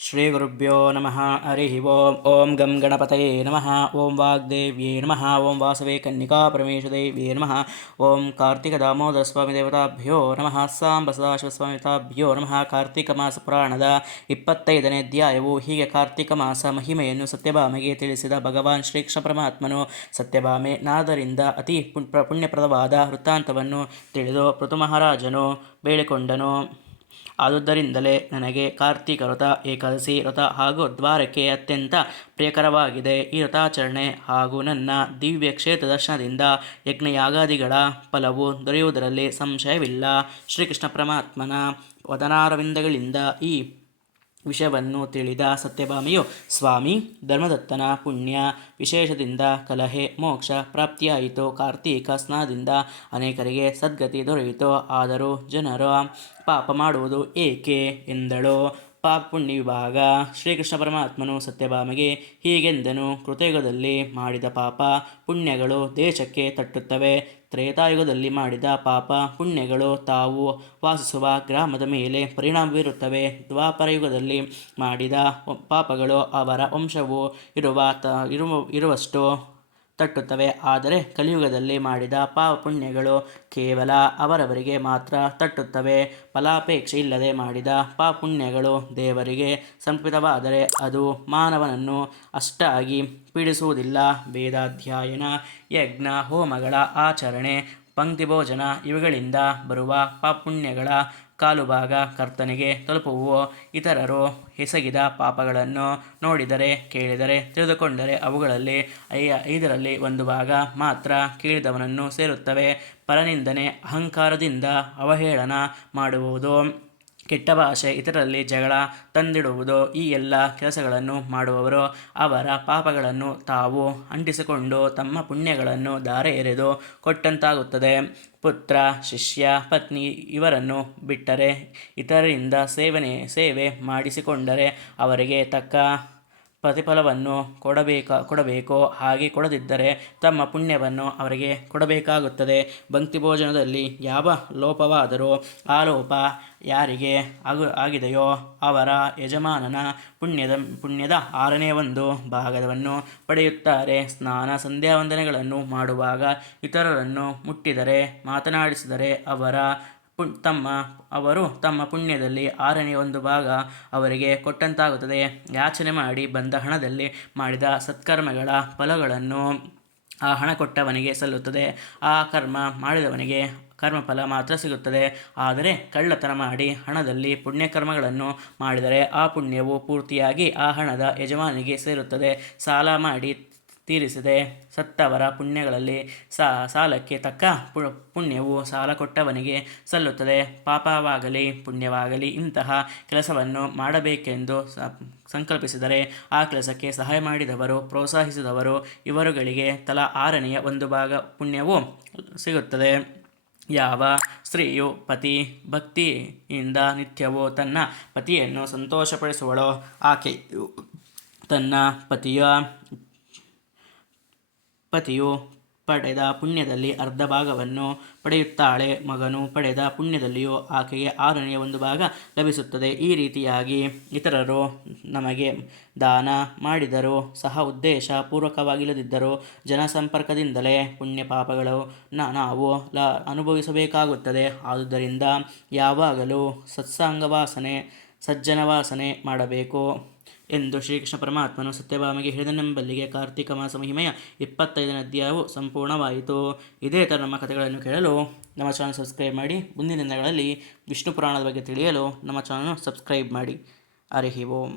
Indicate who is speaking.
Speaker 1: ಶ್ರೀಗುರುಭ್ಯೋ ನಮಃ ಹರಿ ಓಂ ಓಂ ಗಂ ಗಣಪತಯೇ ನಮಃ ಓಂ ವಾಗ್ದೇವ್ಯೇ ನಮಃ ಓಂ ವಾಸವೇ ಕನ್ನಿಕಾ ಪರಮೇಶದೇವ್ಯೇ ನಮಃ ಓಂ ಕಾರ್ತಿಕ ದಾಮೋದರ ಸ್ವಾಮಿ ದೇವತಾಭ್ಯೋ ನಮಃ ಸಾಂಬ ಸದಾಶಿವ ದೇವತಾಭ್ಯೋ ನಮಃ ಕಾರ್ತಿಕ ಮಾಸ ಪುರಾಣದ ಇಪ್ಪತ್ತೈದನೇ ಅಧ್ಯಾಯವು ಹೀಗೆ ಕಾರ್ತಿಕ ಮಾಸ ಮಹಿಮೆಯನ್ನು ಸತ್ಯಭಾಮೆಗೆ ತಿಳಿಸಿದ ಭಗವಾನ್ ಶ್ರೀಕೃಷ್ಣ ಪರಮಾತ್ಮನು ಸತ್ಯಭಾಮೆ ನಾದರಿಂದ ಅತಿ ಪುಣ್ಯಪ್ರದವಾದ ವೃತ್ತಾಂತವನ್ನು ತಿಳಿದು ಪೃಥು ಮಹಾರಾಜನು ಬೇಡಿಕೊಂಡನು. ಆದುದರಿಂದಲೇ ನನಗೆ ಕಾರ್ತಿಕ ವ್ರತ, ಏಕಾದಶಿ ವ್ರತ ಹಾಗೂ ದ್ವಾರಕ್ಕೆ ಅತ್ಯಂತ ಪ್ರಿಯಕರವಾಗಿದೆ. ಈ ವ್ರತಾಚರಣೆ ಹಾಗೂ ನನ್ನ ದಿವ್ಯ ಕ್ಷೇತ್ರ ದರ್ಶನದಿಂದ ಯಜ್ಞಯಾಗಾದಿಗಳ ಫಲವು ದೊರೆಯುವುದರಲ್ಲಿ ಸಂಶಯವಿಲ್ಲ. ಶ್ರೀಕೃಷ್ಣ ಪರಮಾತ್ಮನ ವದನಾರವಿಂದಗಳಿಂದ ಈ ವಿಷಯವನ್ನು ತಿಳಿದ ಸತ್ಯಭಾಮಿಯು, ಸ್ವಾಮಿ, ಧರ್ಮದತ್ತನ ಪುಣ್ಯ, ವಿಶೇಷದಿಂದ ಕಲಹೆ, ಮೋಕ್ಷ ಪ್ರಾಪ್ತಿಯಾಯಿತು. ಕಾರ್ತೀಕ ಸ್ನಾದಿಂದ ಅನೇಕರಿಗೆ ಸದ್ಗತಿ ದೊರೆಯಿತು. ಆದರೂ ಜನರು ಪಾಪ ಮಾಡುವುದು ಏಕೆ? ಎಂದಳು. ಪಾಪ ಪುಣ್ಯ ವಿಭಾಗ ಶ್ರೀಕೃಷ್ಣ ಪರಮಾತ್ಮನು ಸತ್ಯಭಾಮಗೆ ಹೀಗೆಂದನು, ಕೃತಯುಗದಲ್ಲಿ ಮಾಡಿದ ಪಾಪ ಪುಣ್ಯಗಳು ದೇಶಕ್ಕೆ ತಟ್ಟುತ್ತವೆ. ತ್ರೇತಾಯುಗದಲ್ಲಿ ಮಾಡಿದ ಪಾಪ ಪುಣ್ಯಗಳು ತಾವು ವಾಸಿಸುವ ಗ್ರಾಮದ ಮೇಲೆ ಪರಿಣಾಮ ಬೀರುತ್ತವೆ. ದ್ವಾಪರಯುಗದಲ್ಲಿ ಮಾಡಿದ ಪಾಪಗಳು ಅವರ ವಂಶವು ಇರುವ ತ, ಇರುವ, ಇರುವಷ್ಟು ತಟ್ಟುತ್ತವೆ. ಆದರೆ ಕಲಿಯುಗದಲ್ಲಿ ಮಾಡಿದ ಪಾಪ ಪುಣ್ಯಗಳು ಕೇವಲ ಅವರವರಿಗೆ ಮಾತ್ರ ತಟ್ಟುತ್ತವೆ. ಫಲಾಪೇಕ್ಷೆ ಇಲ್ಲದೆ ಮಾಡಿದ ಪಾಪ ಪುಣ್ಯಗಳು ದೇವರಿಗೆ ಸಂಪಿತವಾದರೆ ಅದು ಮಾನವನನ್ನು ಅಷ್ಟಾಗಿ ಪೀಡಿಸುವುದಿಲ್ಲ. ವೇದಾಧ್ಯಯನ, ಯಜ್ಞ, ಹೋಮಗಳ ಆಚರಣೆ ಪಂಕ್ತಿ ಭೋಜನ ಇವುಗಳಿಂದ ಬರುವ ಪಾಪುಣ್ಯಗಳ ಕಾಲು ಭಾಗ ಕರ್ತನಿಗೆ ತಲುಪುವು, ಇತರರು ಎಸಗಿದ ಪಾಪಗಳನ್ನು ನೋಡಿದರೆ, ಕೇಳಿದರೆ, ತಿಳಿದುಕೊಂಡರೆ ಅವುಗಳಲ್ಲಿ ಐ ಐದರಲ್ಲಿ ಒಂದು ಭಾಗ ಮಾತ್ರ ಕೇಳಿದವನನ್ನು ಸೇರುತ್ತವೆ. ಪರನಿಂದನೆ ಅಹಂಕಾರದಿಂದ ಅವಹೇಳನ ಮಾಡುವುದು. ಕೆಟ್ಟ ಭಾಷೆ ಇತರರಲ್ಲಿ ಜಗಳ ತಂದಿಡುವುದು ಈ ಎಲ್ಲ ಕೆಲಸಗಳನ್ನು ಮಾಡುವವರು. ಅವರ ಪಾಪಗಳನ್ನು ತಾವು ಅಂಟಿಸಿಕೊಂಡು ತಮ್ಮ ಪುಣ್ಯಗಳನ್ನು ಧಾರೆ ಎರೆದು ಕೊಟ್ಟಂತಾಗುತ್ತದೆ. ಪುತ್ರ, ಶಿಷ್ಯ, ಪತ್ನಿ ಇವರನ್ನು ಬಿಟ್ಟರೆ ಇತರರಿಂದ ಸೇವನೆ, ಸೇವೆ ಮಾಡಿಸಿಕೊಂಡರೆ ಅವರಿಗೆ ತಕ್ಕ ಪ್ರತಿಫಲವನ್ನು ಕೊಡಬೇಕ, ಕೊಡಬೇಕು ಹಾಗೆ ಕೊಡದಿದ್ದರೆ ತಮ್ಮ ಪುಣ್ಯವನ್ನು ಅವರಿಗೆ ಕೊಡಬೇಕಾಗುತ್ತದೆ. ಭಕ್ತಿ ಭೋಜನದಲ್ಲಿ ಯಾವ ಲೋಪವಾದರೂ ಆ ಲೋಪ ಯಾರಿಗೆ ಆಗು ಆಗಿದೆಯೋ ಅವರ ಯಜಮಾನನ ಪುಣ್ಯದ ಪುಣ್ಯದ ಆರನೇ ಒಂದು ಭಾಗವನ್ನು ಪಡೆಯುತ್ತಾರೆ. ಸ್ನಾನ ಸಂಧ್ಯಾ ವಂದನೆಗಳನ್ನು ಮಾಡುವಾಗ ಇತರರನ್ನು ಮುಟ್ಟಿದರೆ, ಮಾತನಾಡಿಸಿದರೆ ಅವರ ಪುಣ್ ತಮ್ಮ, ಅವರು ತಮ್ಮ ಪುಣ್ಯದಲ್ಲಿ ಆರನೇ ಒಂದು ಭಾಗ ಅವರಿಗೆ ಕೊಟ್ಟಂತಾಗುತ್ತದೆ. ಯಾಚನೆ ಮಾಡಿ ಬಂದ ಹಣದಲ್ಲಿ ಮಾಡಿದ ಸತ್ಕರ್ಮಗಳ ಫಲಗಳನ್ನು ಆ ಹಣ ಕೊಟ್ಟವನಿಗೆ ಸಲ್ಲುತ್ತದೆ. ಆ ಕರ್ಮ ಮಾಡಿದವನಿಗೆ ಕರ್ಮಫಲ ಮಾತ್ರ ಸಿಗುತ್ತದೆ. ಆದರೆ ಕಳ್ಳತನ ಮಾಡಿ ಹಣದಲ್ಲಿ ಪುಣ್ಯಕರ್ಮಗಳನ್ನು ಮಾಡಿದರೆ ಆ ಪುಣ್ಯವು ಪೂರ್ತಿಯಾಗಿ ಆ ಹಣದ ಯಜಮಾನಿಗೆ ಸೇರುತ್ತದೆ. ಸಾಲ ಮಾಡಿ ತೀರಿಸದೆ ಸತ್ತವರ ಪುಣ್ಯಗಳಲ್ಲಿ ಸಾಲಕ್ಕೆ ತಕ್ಕ ಪುಣ್ಯವು ಸಾಲ ಕೊಟ್ಟವನಿಗೆ ಸಲ್ಲುತ್ತದೆ. ಪಾಪವಾಗಲಿ, ಪುಣ್ಯವಾಗಲಿ, ಇಂತಹ ಕೆಲಸವನ್ನು ಮಾಡಬೇಕೆಂದು ಸಂಕಲ್ಪಿಸಿದರೆ ಆ ಕೆಲಸಕ್ಕೆ ಸಹಾಯ ಮಾಡಿದವರು, ಪ್ರೋತ್ಸಾಹಿಸಿದವರು ಇವರುಗಳಿಗೆ ತಲಾ ಆರನೆಯ ಒಂದು ಭಾಗ ಪುಣ್ಯವು ಸಿಗುತ್ತದೆ. ಯಾವ ಸ್ತ್ರೀಯು ಪತಿ ಭಕ್ತಿಯಿಂದ ನಿತ್ಯವೂ ತನ್ನ ಪತಿಯನ್ನು ಸಂತೋಷಪಡಿಸುವಳೋ. ಆಕೆಯು ತನ್ನ ಪತಿಯ ಪತಿಯು ಪಡೆದ ಪುಣ್ಯದಲ್ಲಿ ಅರ್ಧ ಭಾಗವನ್ನು ಪಡೆಯುತ್ತಾಳೆ. ಮಗನು ಪಡೆದ ಪುಣ್ಯದಲ್ಲಿಯೂ ಆಕೆಗೆ ಆರನೆಯ ಒಂದು ಭಾಗ ಲಭಿಸುತ್ತದೆ. ಈ ರೀತಿಯಾಗಿ ಇತರರು ನಮಗೆ ದಾನ ಮಾಡಿದರೂ ಸಹ ಉದ್ದೇಶ ಪೂರ್ವಕವಾಗಿಲ್ಲದಿದ್ದರೂ ಜನಸಂಪರ್ಕದಿಂದಲೇ ಪುಣ್ಯ ಪಾಪಗಳು ನಾವು ಲ ಅನುಭವಿಸಬೇಕಾಗುತ್ತದೆ. ಆದುದರಿಂದ ಯಾವಾಗಲೂ ಸತ್ಸಂಗವಾಸನೆ ಸಜ್ಜನವಾಸನೆ ಮಾಡಬೇಕು ಎಂದು ಶ್ರೀಕೃಷ್ಣ ಪರಮಾತ್ಮನು ಸತ್ಯಭಾಮಿಗೆ ಹೇಳಿದನೆಂಬಲ್ಲಿಗೆ ಕಾರ್ತಿಕ ಮಾಸ ಮಹಿಮೆಯ ಇಪ್ಪತ್ತೈದನೇ ಅಧ್ಯಾಯವು ಸಂಪೂರ್ಣವಾಯಿತು. ಇದೇ ಥರ ನಮ್ಮ ಕಥೆಗಳನ್ನು ಕೇಳಲು ನಮ್ಮ ಚಾನಲ್ ಸಬ್ಸ್ಕ್ರೈಬ್ ಮಾಡಿ. ಮುಂದಿನ ದಿನಗಳಲ್ಲಿ ವಿಷ್ಣು ಪುರಾಣದ ಬಗ್ಗೆ ತಿಳಿಯಲು ನಮ್ಮ ಚಾನಲ್ ಸಬ್ಸ್ಕ್ರೈಬ್ ಮಾಡಿ. ಓಂ.